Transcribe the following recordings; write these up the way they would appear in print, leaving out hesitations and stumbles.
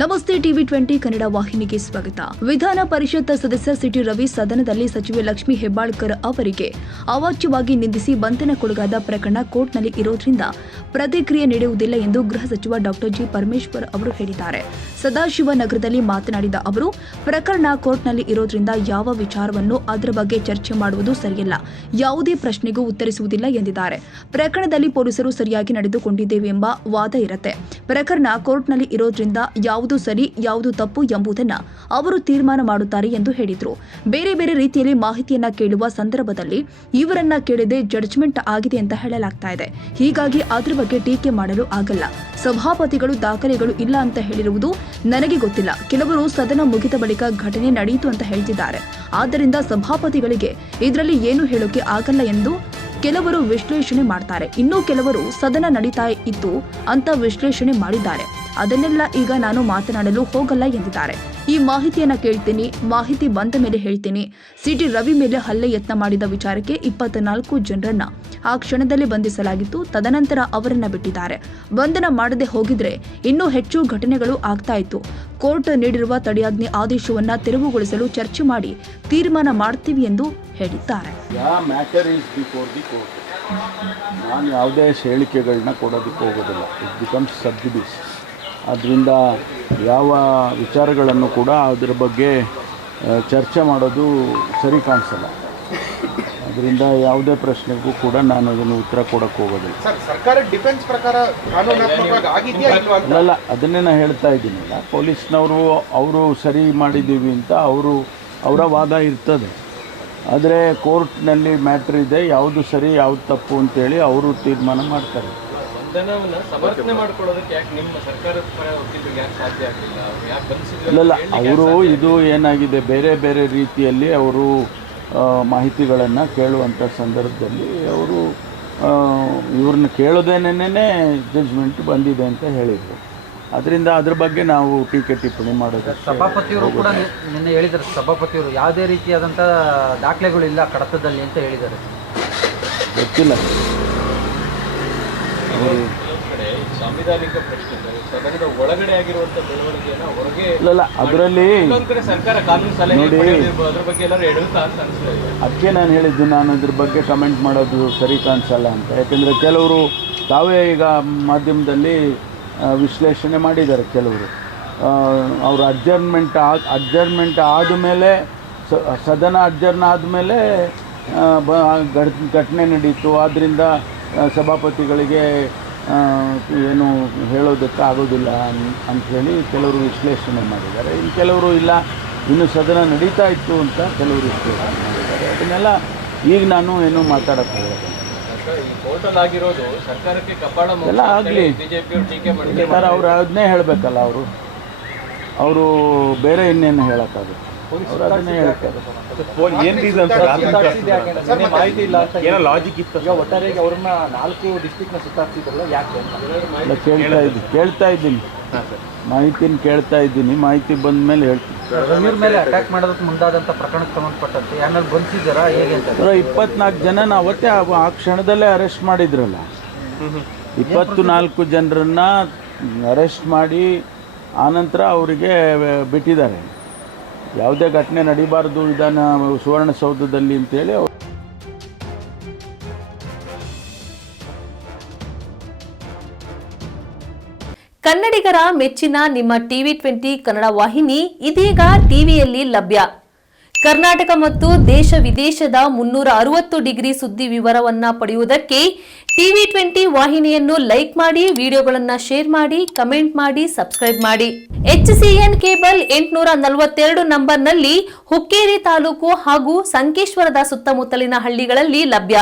ನಮಸ್ತೆ ಟಿವಿ 20 ಕನ್ನಡ ವಾಹಿನಿಗೆ ಸ್ವಾಗತ. ವಿಧಾನ ಪರಿಷತ್ ಸದಸ್ಯ ಸಿಟಿ ರವಿ ಸದನದಲ್ಲಿ ಸಚಿವೆ ಲಕ್ಷ್ಮಿ ಹೆಬ್ಬಾಳ್ಕರ್ ಅವರಿಗೆ ಅವಾಚ್ಯವಾಗಿ ನಿಂದಿಸಿ ಬಂಧನಕ್ಕೊಳಗಾದ ಪ್ರಕರಣ ಕೋರ್ಟ್ನಲ್ಲಿ ಇರೋದ್ರಿಂದ ಪ್ರತಿಕ್ರಿಯೆ ನೀಡುವುದಿಲ್ಲ ಎಂದು ಗೃಹ ಸಚಿವ ಡಾಕ್ಟರ್ ಜಿ ಪರಮೇಶ್ವರ್ ಅವರು ಹೇಳಿದ್ದಾರೆ. ಸದಾಶಿವನಗರದಲ್ಲಿ ಮಾತನಾಡಿದ ಅವರು, ಪ್ರಕರಣ ಕೋರ್ಟ್ನಲ್ಲಿ ಇರೋದ್ರಿಂದ ಯಾವ ವಿಚಾರವನ್ನು ಅದರ ಬಗ್ಗೆ ಚರ್ಚೆ ಮಾಡುವುದು ಸರಿಯಲ್ಲ, ಯಾವುದೇ ಪ್ರಶ್ನೆಗೂ ಉತ್ತರಿಸುವುದಿಲ್ಲ ಎಂದಿದ್ದಾರೆ. ಪ್ರಕರಣದಲ್ಲಿ ಪೊಲೀಸರು ಸರಿಯಾಗಿ ನಡೆದುಕೊಂಡಿದ್ದೇವೆ ಎಂಬ ವಾದ ಇರುತ್ತೆ. ಪ್ರಕರಣ ಕೋರ್ಟ್ನಲ್ಲಿ ಇರೋದ್ರಿಂದ ಯಾವುದು ಸರಿ ಯಾವುದು ತಪ್ಪು ಎಂಬುದನ್ನು ಅವರು ತೀರ್ಮಾನ ಮಾಡುತ್ತಾರೆ ಎಂದು ಹೇಳಿದರು. ಬೇರೆ ಬೇರೆ ರೀತಿಯಲ್ಲಿ ಮಾಹಿತಿಯನ್ನ ಕೇಳುವ ಸಂದರ್ಭದಲ್ಲಿ ಇವರನ್ನ ಕೇಳದೆ ಜಡ್ಜ್ಮೆಂಟ್ ಆಗಿದೆ ಅಂತ ಹೇಳಲಾಗ್ತಾ ಇದೆ. ಹೀಗಾಗಿ ಅದರ ಬಗ್ಗೆ ಟೀಕೆ ಮಾಡಲು ಆಗಲ್ಲ. ಸಭಾಪತಿಗಳು ದಾಖಲೆಗಳು ಇಲ್ಲ ಅಂತ ಹೇಳಿರುವುದು ನನಗೆ ಗೊತ್ತಿಲ್ಲ. ಕೆಲವರು ಸದನ ಮುಗಿದ ಬಳಿಕ ಘಟನೆ ನಡೆಯಿತು ಅಂತ ಹೇಳ್ತಿದ್ದಾರೆ. ಆದ್ದರಿಂದ ಸಭಾಪತಿಗಳಿಗೆ ಇದರಲ್ಲಿ ಏನು ಹೇಳೋಕೆ ಆಗಲ್ಲ ಎಂದು ಕೆಲವರು ವಿಶ್ಲೇಷಣೆ ಮಾಡ್ತಾರೆ. ಇನ್ನು ಕೆಲವರು ಸದನ ನಡೀತಾ ಇತ್ತು ಅಂತ ವಿಶ್ಲೇಷಣೆ ಮಾಡಿದ್ದಾರೆ. ಅದನ್ನೆಲ್ಲ ಈಗ ನಾನು ಮಾತನಾಡಲು ಹೋಗಲ್ಲ ಎಂದಿದ್ದಾರೆ. ಈ ಮಾಹಿತಿಯನ್ನ ಕೇಳ್ತೀನಿ, ಮಾಹಿತಿ ಬಂದ ಮೇಲೆ ಹೇಳ್ತೀನಿ. ಸಿಟಿ ರವಿ ಮೇಲೆ ಹಲ್ಲೆ ಯತ್ನ ಮಾಡಿದ ವಿಚಾರಕ್ಕೆ 24 ಜನರನ್ನ ಆ ಕ್ಷಣದಲ್ಲಿ ಬಂಧಿಸಲಾಗಿತ್ತು. ತದನಂತರ ಅವರನ್ನ ಬಿಟ್ಟಿದ್ದಾರೆ. ಬಂಧನ ಮಾಡದೆ ಹೋಗಿದ್ರೆ ಇನ್ನೂ ಹೆಚ್ಚು ಘಟನೆಗಳು ಆಗ್ತಾ ಇತ್ತು. ಕೋರ್ಟ್ ನೀಡಿರುವ ತಡೆಯಾಜ್ಞೆ ಆದೇಶವನ್ನ ತೆರವುಗೊಳಿಸಲು ಚರ್ಚೆ ಮಾಡಿ ತೀರ್ಮಾನ ಮಾಡ್ತೀವಿ ಎಂದು ಹೇಳಿದ್ದಾರೆ. ನಾನು ಯಾವುದೇ ಹೇಳಿಕೆಗಳನ್ನ ಕೊಡೋದಕ್ಕೆ ಹೋಗೋದಿಲ್ಲ. It becomes sub judice. ಆದ್ದರಿಂದ ಯಾವ ವಿಚಾರಗಳನ್ನು ಕೂಡ ಅದರ ಬಗ್ಗೆ ಚರ್ಚೆ ಮಾಡೋದು ಸರಿ ಕಾಣಿಸಲ್ಲ. ಅದರಿಂದ ಯಾವುದೇ ಪ್ರಶ್ನೆಗೂ ಕೂಡ ನಾನು ಅದನ್ನು ಉತ್ತರ ಕೊಡೋಕ್ಕೆ ಹೋಗೋದಿಲ್ಲ. ಸರ್ಕಾರ ಡಿಫೆನ್ಸ್ ಪ್ರಕಾರ ಕಾನೂನಾತ್ಮಕವಾಗಿ ಆಗಿದೆಯಾ ಇಲ್ವಾ ಅಂತ ಅಲ್ಲ, ಅದನ್ನೇ ನಾನು ಹೇಳ್ತಾ ಇದ್ದೀನಲ್ಲ. ಪೊಲೀಸ್ನವರು ಅವರು ಸರಿ ಮಾಡಿದ್ದೀವಿ ಅಂತ ಅವರ ವಾದ ಇರ್ತದೆ. ಆದರೆ ಕೋರ್ಟ್ನಲ್ಲಿ ಮ್ಯಾಟ್ರ್ ಇದೆ, ಯಾವುದು ಸರಿ ಯಾವುದು ತಪ್ಪು ಅಂತೇಳಿ ಅವರು ತೀರ್ಮಾನ ಮಾಡ್ತಾರೆ. ಇಲ್ಲ, ಅವರು ಇದು ಏನಾಗಿದೆ, ಬೇರೆ ಬೇರೆ ರೀತಿಯಲ್ಲಿ ಅವರು ಮಾಹಿತಿಗಳನ್ನು ಕೇಳುವಂಥ ಸಂದರ್ಭದಲ್ಲಿ ಅವರು ಇವ್ರನ್ನ ಕೇಳೋದೇನೇ ಜಡ್ಜ್ಮೆಂಟ್ ಬಂದಿದೆ ಅಂತ ಹೇಳಿದರು. ಅದರಿಂದ ಅದ್ರ ಬಗ್ಗೆ ನಾವು ಟೀಕೆ ಟಿಪ್ಪಣಿ ಮಾಡೋದು. ಸಭಾಪತಿಯವರು ಕೂಡ ನಿನ್ನೆ ಹೇಳಿದ್ದಾರೆ, ಸಭಾಪತಿಯವರು ಯಾವುದೇ ರೀತಿಯಾದಂಥ ದಾಖಲೆಗಳಿಲ್ಲ ಕಡತದಲ್ಲಿ ಅಂತ ಹೇಳಿದ್ದಾರೆ. ಗೊತ್ತಿಲ್ಲ ಅವರು ಸಾಂವಿಧಾನಿಕ ಪ್ರಶ್ನೆಗಳು ಸದನದ ಒಳಗಡೆ ಆಗಿರುವಂತ ಬೆಳವಣಿಗೆಯನ್ನು ಹೊರಗೆ ಇಲ್ಲ ಅದರಲ್ಲಿ ಸರ್ಕಾರ ಕಾನೂನು ಸಲಹೆ ಅದ್ರ ಬಗ್ಗೆ ಎಲ್ಲರೂ ಎಡವುತ್ತಾ ಅಂತ ಅನಿಸ್ತಾ ಇದೆ. ಅದಕ್ಕೆ ನಾನು ಹೇಳಿದ್ದು, ನಾನು ಅದ್ರ ಬಗ್ಗೆ ಕಮೆಂಟ್ ಮಾಡೋದು ಸರಿ ಕಾಣಿಸಲ್ಲ ಅಂತ. ಯಾಕೆಂದರೆ ಕೆಲವರು ತಾವೇ ಈಗ ಮಾಧ್ಯಮದಲ್ಲಿ ವಿಶ್ಲೇಷಣೆ ಮಾಡಿದ್ದಾರೆ. ಕೆಲವರು ಅವರು ಅಡ್ಜರ್ಮೆಂಟ್ ಆದಮೇಲೆ ಸದನ ಅಡ್ಜರ್ನ್ ಆದಮೇಲೆ ಘಟನೆ ನಡೀತು. ಆದ್ದರಿಂದ ಸಭಾಪತಿಗಳಿಗೆ ಏನು ಹೇಳೋದಕ್ಕೆ ಆಗೋದಿಲ್ಲ ಅಂಥೇಳಿ ಕೆಲವರು ವಿಶ್ಲೇಷಣೆ ಮಾಡಿದ್ದಾರೆ. ಇನ್ನು ಕೆಲವರು ಇಲ್ಲ, ಇನ್ನು ಸದನ ನಡೀತಾ ಇತ್ತು ಅಂತ ಕೆಲವರು ವಿಶ್ಲೇಷಣೆ ಮಾಡಿದ್ದಾರೆ. ಅದನ್ನೆಲ್ಲ ಈಗ ನಾನು ಏನು ಮಾತಾಡೋಕ್ಕೆ ಹೋಗೋದು. ಎಲ್ಲ ಆಗಲಿ ಸರ್, ಅವ್ರು ಅದನ್ನೇ ಹೇಳಬೇಕಲ್ಲ. ಅವರು ಬೇರೆ ಇನ್ನೇನು ಹೇಳೋಕ್ಕಾಗುತ್ತೆ. ಅವರು ಅದನ್ನೇ ಹೇಳ್ತಾರೆ. ಏನು ರೀಸನ್ ಮಾಹಿತಿ ಇಲ್ಲ ಅಂತ ಏನೋ ಲಾಜಿಕ್ ಇತ್ತು. ಒಟ್ಟಾರೆಯಾಗಿ ಅವ್ರನ್ನ 4 ಡಿಸ್ಟ್ರಿಕ್ಟ್ನ ಸುತ್ತಾಡ್ತಿದ್ರಲ್ಲ, ಯಾಕೆ ಅಂತ ಕೇಳ್ತಾ ಇದ್ದೀನಿ. ಮಾಹಿತಿನ ಕೇಳ್ತಾ ಇದ್ದೀನಿ. ಮಾಹಿತಿ ಬಂದ ಮೇಲೆ ಹೇಳ್ತೀನಿ. ರವಿಯವ್ರ ಮೇಲೆ ಅಟ್ಯಾಕ್ ಮಾಡೋದಕ್ಕೆ ಮುಂದಾದಂಥ ಪ್ರಕರಣಕ್ಕೆ ಸಂಬಂಧಪಟ್ಟಂತೆ ಯಾರು ಬಂಧಿಸಿದ್ದಾರಾ ಹೇಗೆ ಅಂತ 24 ಜನನ ಅವತ್ತೇ ಆ ಕ್ಷಣದಲ್ಲೇ ಅರೆಸ್ಟ್ ಮಾಡಿದ್ರಲ್ಲ. 24 ಜನರನ್ನ ಅರೆಸ್ಟ್ ಮಾಡಿ ಆನಂತರ ಅವರಿಗೆ ಬಿಟ್ಟಿದ್ದಾರೆ. ಯಾವುದೇ ಘಟನೆ ನಡೀಬಾರ್ದು ವಿಧಾನ ಸುವರ್ಣಸೌಧದಲ್ಲಿ ಅಂತೇಳಿ ಕನ್ನಡಿಗರ ಮೆಚ್ಚಿನ ನಿಮ್ಮ ಟಿವಿ 20 ಕನ್ನಡ ವಾಹಿನಿ ಇದೀಗ ಟಿವಿಯಲ್ಲಿ ಲಭ್ಯ. ಕರ್ನಾಟಕ ಮತ್ತು ದೇಶ ವಿದೇಶದ 360 ಡಿಗ್ರಿ ಸುದ್ದಿ ವಿವರವನ್ನ ಪಡೆಯುವುದಕ್ಕೆ ಟಿವಿ 20 ವಾಹಿನಿಯನ್ನು ಲೈಕ್ ಮಾಡಿ, ವಿಡಿಯೋಗಳನ್ನು ಶೇರ್ ಮಾಡಿ, ಕಮೆಂಟ್ ಮಾಡಿ, ಸಬ್ಸ್ಕ್ರೈಬ್ ಮಾಡಿ. HCN ಕೇಬಲ್ 842 ನಂಬರ್ನಲ್ಲಿ ಹುಕ್ಕೇರಿ ತಾಲೂಕು ಹಾಗೂ ಸಂಕೇಶ್ವರದ ಸುತ್ತಮುತ್ತಲಿನ ಹಳ್ಳಿಗಳಲ್ಲಿ ಲಭ್ಯ.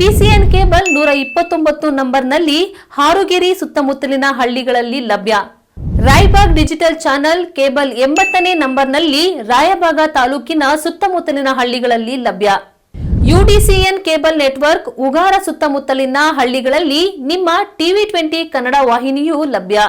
PCN ಕೇಬಲ್ 129 ನಂಬರ್ನಲ್ಲಿ ಹಾರುಗೆರೆ ಸುತ್ತಮುತ್ತಲಿನ ಹಳ್ಳಿಗಳಲ್ಲಿ ಲಭ್ಯ. ರಾಯಬಾಗ್ ಡಿಜಿಟಲ್ ಚಾನೆಲ್ ಕೇಬಲ್ 80ನೇ ನಂಬರ್ನಲ್ಲಿ ರಾಯಬಾಗ ತಾಲೂಕಿನ ಸುತ್ತಮುತ್ತಲಿನ ಹಳ್ಳಿಗಳಲ್ಲಿ ಲಭ್ಯ. UDCN ಕೇಬಲ್ ನೆಟ್ವರ್ಕ್ ಉಗಾರ ಸುತ್ತಮುತ್ತಲಿನ ಹಳ್ಳಿಗಳಲ್ಲಿ ನಿಮ್ಮ ಟಿವಿ 20 ಕನ್ನಡ ವಾಹಿನಿಯೂ ಲಭ್ಯ.